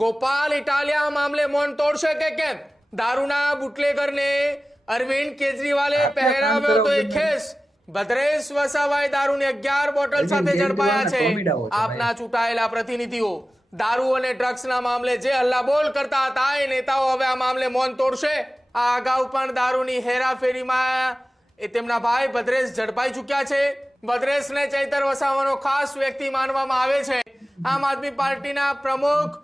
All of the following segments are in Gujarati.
ગોપાલ ઇટાલિયા મામલે મૌન તોડશે કે કેમ? દારૂના બુટલેગરને અરવિંદ કેજરીવાલે પહેરાવ્યો તો એ ખેસ. ભદ્રેશ વસાવાએ દારૂની 11 બોટલ સાથે ઝડપાયા છે. આપના ચૂંટાયેલા પ્રતિનિધિઓ દારૂ અને ડ્રગ્સના મામલે જે હલ્લાબોલ કરતા હતા એ નેતાઓ હવે આ મામલે મૌન તોડશે. આ અગાઉ પણ દારૂની હેરાફેરીમાં તેમના ભાઈ ભદ્રેશ ઝડપાઈ ચૂક્યા છે. ભદ્રેશને ચૈતર વસાવાનો ખાસ વ્યક્તિ માનવામાં આવે છે. આમ આદમી પાર્ટીના પ્રમુખ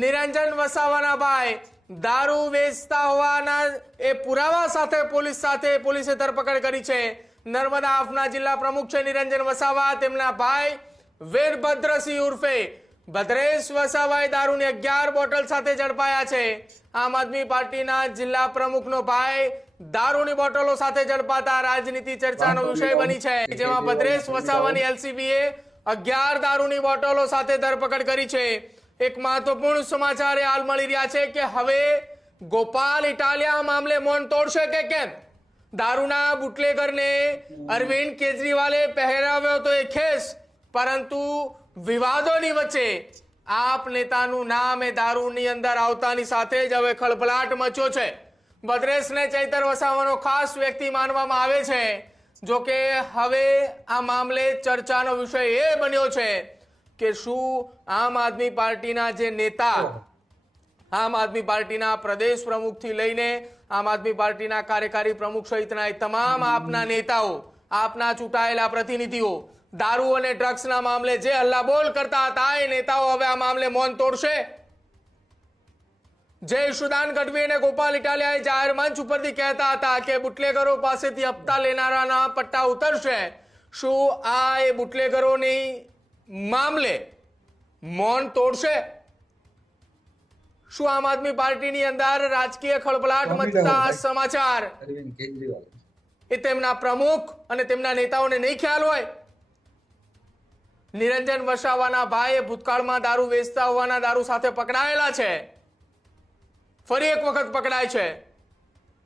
નિરંજન વસાવાના ભાઈ દારૂ વેચતા હોવાના એ પુરાવા સાથે પોલીસે ધરપકડ કરી છે. નર્મદા આફના જિલ્લા પ્રમુખ છે નિરંજન વસાવા. તેમના ભાઈ વીરભદ્રસિંહ ઉર્ફે ભદ્રેશ વસાવાએ દારૂની 11 બોટલ સાથે ઝડપાયા છે. આમ આદમી પાર્ટીના જિલ્લા પ્રમુખનો ભાઈ દારૂની બોટલો સાથે ઝડપાતા રાજનીતિ ચર્ચાનો વિષય બની છે. જેમાં ભદ્રેશ વસાવાની એલસીબીએ 11 દારૂની બોટલો સાથે ધરપકડ કરી છે. એક મહત્વપૂર્ણ સમાચાર હાલ મળી રહ્યા છે કે હવે ગોપાલ ઇટાલિયા મામલે મૌન તોડશે કે કેમ? દારૂના બુટલેગરને અરવિંદ કેજરીવાલે પહેરાવ્યો તો એ ખેસ, પરંતુ વિવાદોની વચ્ચે આપ નેતાનું નામ એ દારૂની અંદર આવતાની સાથે જ હવે ખળભળાટ મચ્યો છે. ભદ્રેશને ચૈતર વસાવાનો ખાસ વ્યક્તિ માનવામાં આવે છે. જો કે હવે આ મામલે ચર્ચાનો વિષય એ બન્યો છે કે શું આમ આદમી પાર્ટીના જે નેતા, આમ આદમી પાર્ટીના પ્રદેશ પ્રમુખથી લઈને આમ આદમી પાર્ટીના કાર્યકારી પ્રમુખ સહિતના તમામ આપના નેતાઓ, આપના ચૂંટાયેલા પ્રતિનિધિઓ દારૂ અને ડ્રગ્સના મામલે જે હલ્લાબોલ કરતા હતા એ નેતાઓ હવે આ મામલે મૌન તોડશે. જય ઈશુદાન ગઢવી અને ગોપાલ ઇટાલિયાએ જાહેર મંચ ઉપરથી કહેતા હતા કે બુટલેગરો પાસેથી હપ્તા લેનારાના પટ્ટા ઉતરશે. શું આ એ બુટલેગરોની મામલે મૌન તોડશે? શું આમ આદમી પાર્ટીની અંદર રાજકીય ખળભળાટ મચતા સમાચાર એ તેમના પ્રમુખ અને તેમના નેતાઓને નહીં ખ્યાલ હોય? નિરંજન વસાવાના ભાઈ ભૂતકાળમાં દારૂ વેચતા હોવાના દારૂ સાથે પકડાયેલા છે, ફરી એક વખત પકડાય છે.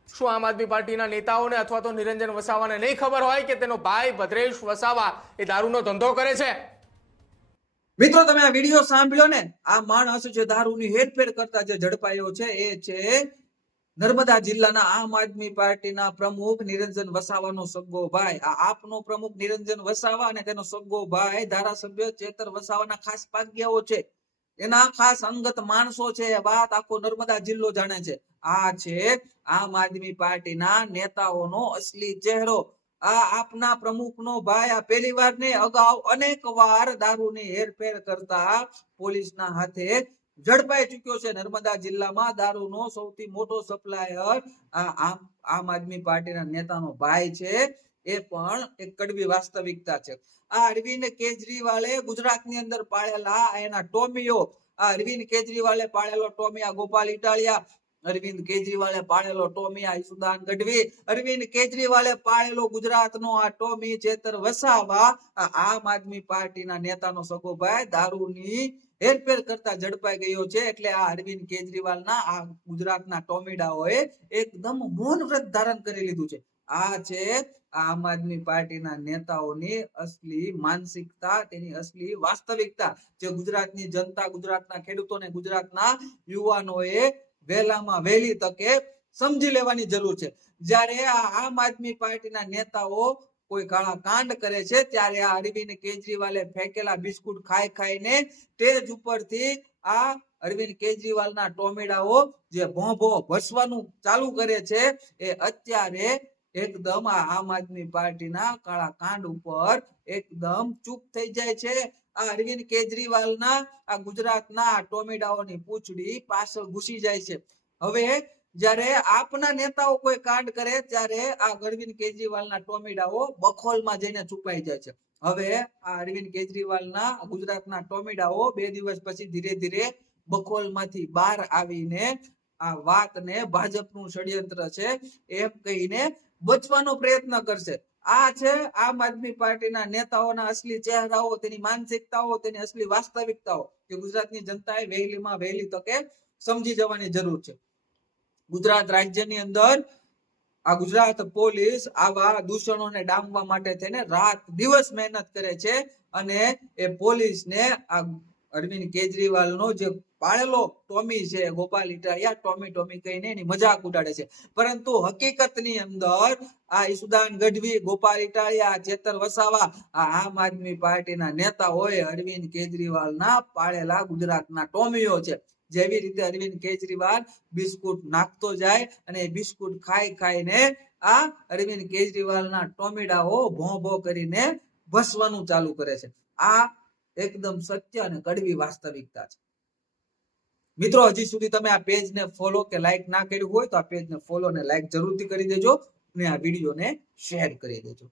શું આમ આદમી પાર્ટીના નેતાઓને અથવા તો નિરંજન વસાવાને નહીં ખબર હોય કે તેનો ભાઈ ભદ્રેશ વસાવા એ દારૂનો ધંધો કરે છે? મિત્રો, તમે આ વિડીયો સાંભળ્યો ને? આ માણસ જે દારૂની હેરફેર કરતા જે ઝડપાયો છે એ છે નર્મદા જિલ્લાના આમ આદમી પાર્ટીના પ્રમુખ નિરંજન વસાવાનો સગ્ગો ભાઈ. આ આપનો પ્રમુખ નિરંજન વસાવા અને તેનો સગ્ગો ભાઈ ધારાસભ્ય ચેતર વસાવાના ખાસ ભાગ્યાઓ છે, એના ખાસ અંગત માણસો છે. વાત આખો નર્મદા જિલ્લો જાણે છે. આ છે આમ આદમી પાર્ટીના નેતાઓનો અસલી ચહેરો. આ આપના પ્રમુખનો ભાઈ આ પહેલી વાર ને અગાઉ અનેક વાર દારૂની હેરફેર કરતા પોલીસના હાથે ઝડપાઈ ચુક્યો છે. નર્મદા જિલ્લામાં દારૂનો સૌથી મોટો સપ્લાયર આમ આદમી પાર્ટીના નેતાનો ભાઈ છે. એ પણ એક કડવી વાસ્તવિકતા છે. આ અરવિંદ કેજરીવાલે ગુજરાતની અંદર પાળેલા એના ટોમિયો, આ અરવિંદ કેજરીવાલે પાળેલો ટોમિયા ગોપાલ ઇટાલિયા, અરવિંદ કેજરીવાલે પાળેલો ટોમિયા ઈશુદાન ગઢવી, અરવિંદ કેજરીવાલે પાળેલો ગુજરાતનો આ ટોમી ચેતર વસાવા આમ આદમી પાર્ટીના નેતાનો સગો ભાઈ દારૂની હેરફેર કરતા ઝડપાઈ ગયો છે. એટલે આ અરવિંદ કેજરીવાલના આ ગુજરાતના ટોમીડાઓએ એકદમ મૌન વ્રત ધારણ કરી લીધું છે. આ છે આમ આદમી પાર્ટીના નેતાઓની અસલી માનસિકતા, તેની અસલી વાસ્તવિકતા, જે ગુજરાતની જનતા, ગુજરાતના ખેડૂતોને, ગુજરાતના યુવાનોએ વહેલામાં વહેલી તકે સમજી લેવાની જરૂર છે. જ્યારે આ આમ આદમી પાર્ટીના નેતાઓ કોઈ કાળા કાંડ કરે છે ત્યારે આ અરવિંદ કેજરીવાલે ફેંકેલા બિસ્કુટ ખાઈને સ્ટેજ ઉપરથી આ અરવિંદ કેજરીવાલના ટોમેડાઓ જે ભોંભો ભસવાનું ચાલુ કરે છે એ અત્યારે એકદમ આમ આદમી પાર્ટીના કાળા કાંડ ઉપર એકદમ ચૂપ થઈ જાય છે. આ અરવિંદ કેજરીવાલના આ ગુજરાતના ટોમેડાઓની પૂંછડી પાછળ ઘૂસી જાય છે. હવે જ્યારે આપના નેતાઓ કોઈ કાંડ કરે ત્યારે આ અરવિંદ કેજરીવાલના ટોમેડાઓ બખોલમાં જઈને છુપાઈ જાય છે. હવે આ અરવિંદ કેજરીવાલના ગુજરાતના ટોમેડાઓ 2 દિવસ પછી ધીરે ધીરે બખોલમાંથી બહાર આવીને આ વાતને ભાજપનું ષડયંત્ર છે એમ કહીને બચવાનો પ્રયત્ન કરશે. આ છે આમ આદમી પાર્ટીના નેતાઓના અસલી ચહેરાઓ, તેની માનસિકતાઓ, તેની અસલી વાસ્તવિકતાઓ, કે ગુજરાતની જનતાએ વહેલીમાં વહેલી તકે સમજી જવાની જરૂર છે. ગુજરાત રાજ્યની અંદર આ ગુજરાત પોલીસ આવા દૂષણોને ડામવા માટે થઈને રાત દિવસ મહેનત કરે છે અને એ પોલીસને આ અરવિંદ કેજરીવાલ નો જે પાળેલો ટોમી છે ગોપાલ ઇટાલિયા, ટોમી ટોમી કહીને એની મજાક ઉડાડે છે, પરંતુ હકીકતની અંદર આ ઈસુદાન ગઢવી, ગોપાલ ઇટાલિયા, ચેતર વસાવા આ આમ આદમી પાર્ટીના નેતા હોય અરવિંદ કેજરીવાલના પાળેલા ગુજરાતના ટોમીઓ છે. જેવી રીતે અરવિંદ કેજરીવાલ બિસ્કુટ નાખતો જાય અને એ બિસ્કુટ ખાઈને આ અરવિંદ કેજરીવાલના ટોમીડાઓ ભોં ભોં કરીને ભસવાનું ચાલુ કરે છે. આ એકદમ સત્ય અને કડવી વાસ્તવિકતા છે. મિત્રો, હજી સુધી તમે આ પેજને ફોલો કે લાઈક ના કર્યું હોય તો આ પેજને ફોલો અને લાઈક જરૂરથી કરી દેજો અને આ વિડીયોને શેર કરી દેજો.